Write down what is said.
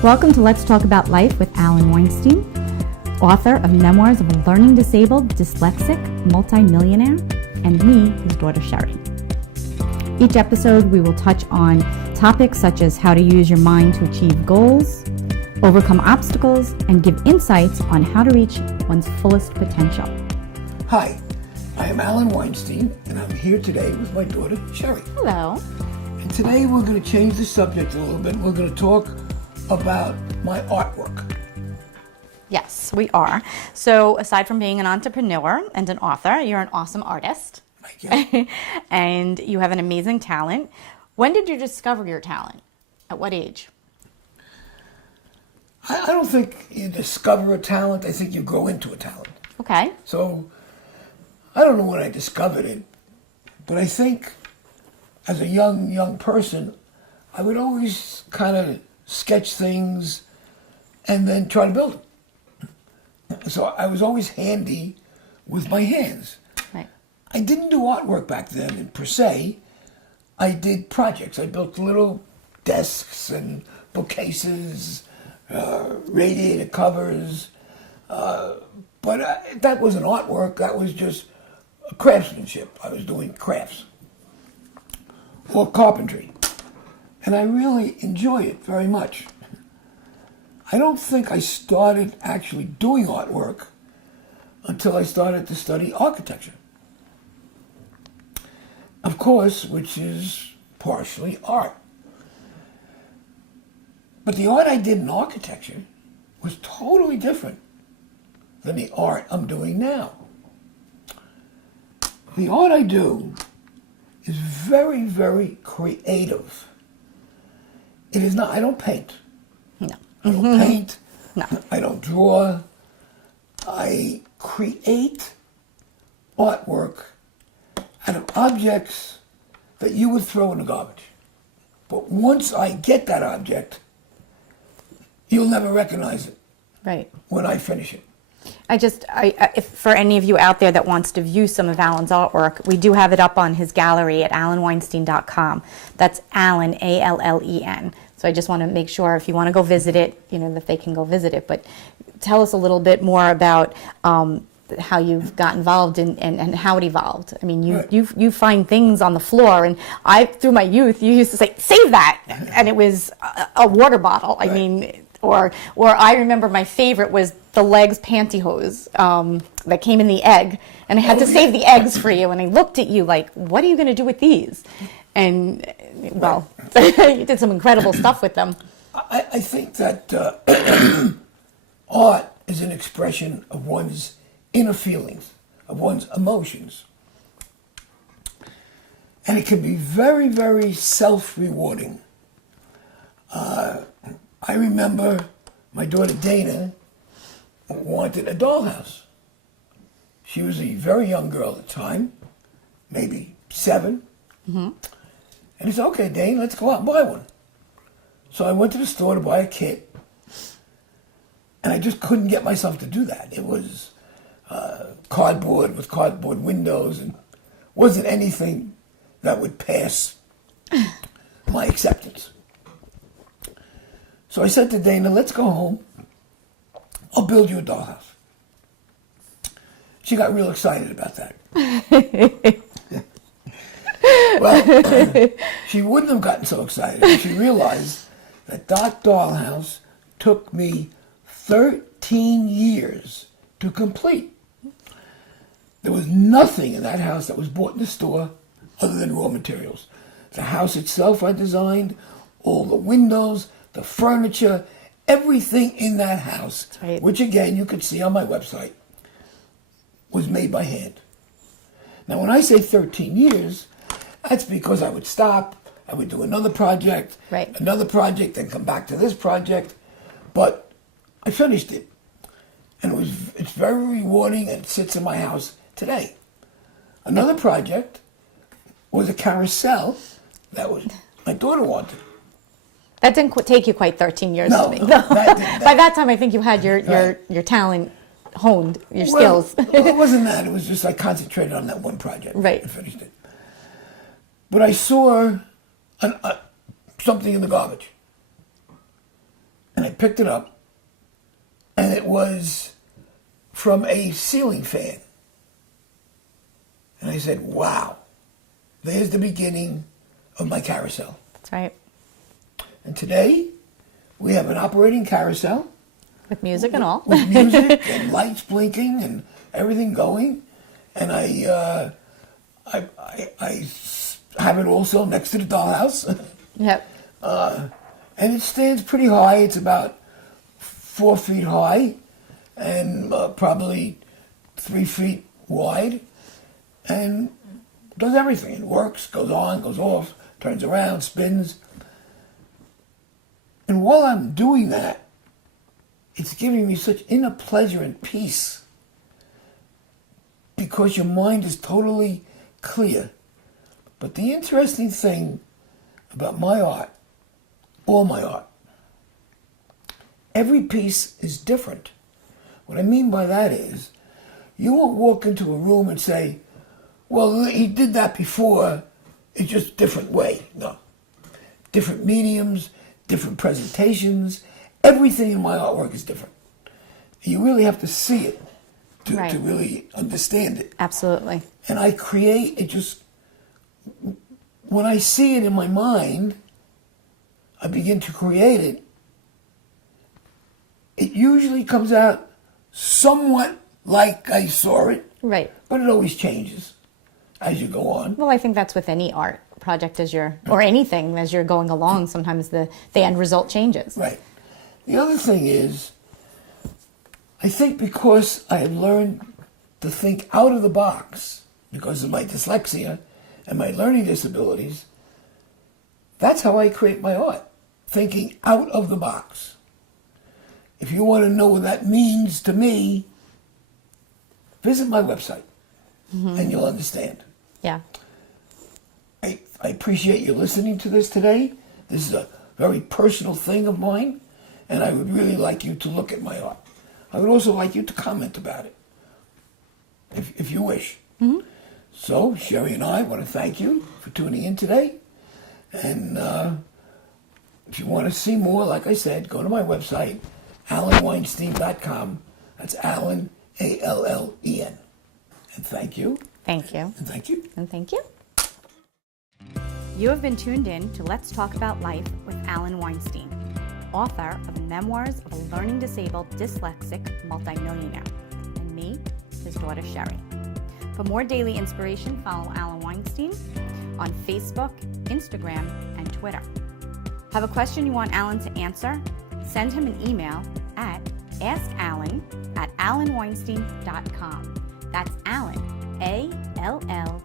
Welcome to Let's Talk About Life with Alan Weinstein, author of Memoirs of a Learning Disabled, Dyslexic, Multimillionaire, and me, his daughter Sherry. Each episode, we will touch on topics such as how to use your mind to achieve goals, overcome obstacles, and give insights on how to reach one's fullest potential. Hi, I am Alan Weinstein, and I'm here today with my daughter Sherry. Hello. And today we're going to change the subject a little bit. We're going to talk about my artwork. Yes, we are. So aside from being an entrepreneur and an author, you're an awesome artist. Thank you. And you have an amazing talent. When did you discover your talent? At what age? I don't think you discover a talent. I think you grow into a talent. Okay. So I don't know when I discovered it, but I think as a young person, I would always kind of sketch things and then try to build them. So I was always handy with my hands. Right. I didn't do artwork back then per se. I did projects. I built little desks and bookcases, radiator covers, but that wasn't artwork. That was just craftsmanship. I was doing crafts or carpentry, and I really enjoy it very much. I don't think I started actually doing artwork until I started to study architecture. Of course, which is partially art. But the art I did in architecture was totally different than the art I'm doing now. The art I do is very, very creative. It is not, I don't paint. No. I don't paint. No. I don't draw. I create artwork out of objects that you would throw in the garbage. But once I get that object, you'll never recognize it Right. when I finish it. If for any of you out there that wants to view some of Alan's artwork, we do have it up on his gallery at alanweinstein.com. That's Alan, A-L-L-E-N. So I just want to make sure if you want to go visit it, that they can go visit it. But tell us a little bit more about how you've got involved and how it evolved. I mean, you find things on the floor, and through my youth, you used to say, "Save that," and it was a water bottle. I mean, or I remember my favorite was the Legs pantyhose that came in the egg, and I had to save the eggs for you. And I looked at you like, "What are you going to do with these?" And well, you did some incredible stuff with them. I think that art is an expression of one's inner feelings, of one's emotions. And it can be very, very self-rewarding. I remember my daughter Dana wanted a dollhouse. She was a very young girl at the time, maybe 7. Mm-hmm. And he said, "Okay, Dana, let's go out and buy one." So I went to the store to buy a kit, and I just couldn't get myself to do that. It was cardboard with cardboard windows, and wasn't anything that would pass my acceptance. So I said to Dana, "Let's go home. I'll build you a dollhouse." She got real excited about that. Well, she wouldn't have gotten so excited if she realized that dollhouse took me 13 years to complete. There was nothing in that house that was bought in the store other than raw materials. The house itself I designed, all the windows, the furniture, everything in that house, right, which again you could see on my website, was made by hand. Now when I say 13 years, that's because I would stop, I would do another project, right, another project, then come back to this project, but I finished it. And it's very rewarding, and it sits in my house today. Another project was a carousel that was my daughter wanted. That didn't take you quite 13 years No, to make. no, No. that- By that time, I think you had your talent honed, your skills. Well, it wasn't that. It was just I concentrated on that one project. Right. And finished it. But I saw something in the garbage. And I picked it up, and it was from a ceiling fan. And I said, wow, there's the beginning of my carousel. That's right. And today, we have an operating carousel. With music and all. With music and lights blinking and everything going. And I have it also next to the dollhouse. Yep. And it stands pretty high. It's about 4 feet high and probably 3 feet wide. And does everything. It works, goes on, goes off, turns around, spins. And while I'm doing that, it's giving me such inner pleasure and peace because your mind is totally clear. But the interesting thing about my art, all my art, every piece is different. What I mean by that is, you won't walk into a room and say, well, he did that before, it's just a different way. No. Different mediums, different presentations, everything in my artwork is different. You really have to see it to really understand it. Absolutely. And I create, it just, when I see it in my mind, I begin to create it. It usually comes out somewhat like I saw it, Right. but it always changes as you go on. Well, I think that's with any art project or anything as you're going along. Sometimes the end result changes. Right. The other thing is, I think because I have learned to think out of the box because of my dyslexia and my learning disabilities, that's how I create my art, thinking out of the box. If you want to know what that means to me, visit my website and you'll understand. Yeah. I appreciate you listening to this today. This is a very personal thing of mine, and I would really like you to look at my art. I would also like you to comment about it, if you wish. Mm-hmm. So, Sherry and I want to thank you for tuning in today. And if you want to see more, like I said, go to my website, AlanWeinstein.com. That's Alan, A-L-L-E-N. And thank you. Thank you. And thank you. And thank you. You have been tuned in to Let's Talk About Life with Alan Weinstein, author of Memoirs of a Learning Disabled Dyslexic Multimillionaire, and me, his daughter Sherry. For more daily inspiration, follow Alan Weinstein on Facebook, Instagram, and Twitter. Have a question you want Alan to answer? Send him an email at askalan@alanweinstein.com. That's Alan, A-L-L-E-N,